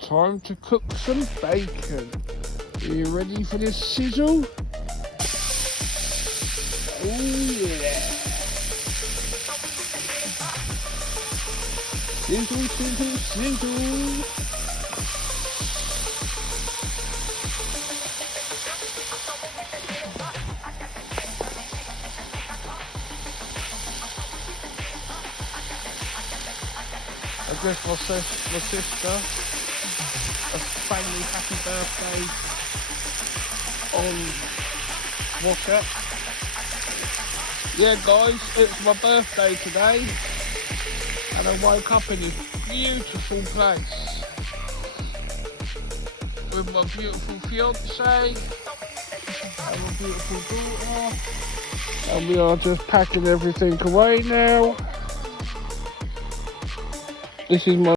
Time to cook some bacon. Are you ready for this sizzle? Oh yeah! Sizzle, sizzle, sizzle! I guess my sister, a family happy birthday on WhatsApp. Yeah guys, it's my birthday today and I woke up in this beautiful place with my beautiful fiance and my beautiful daughter, and we are just packing everything away now. This is my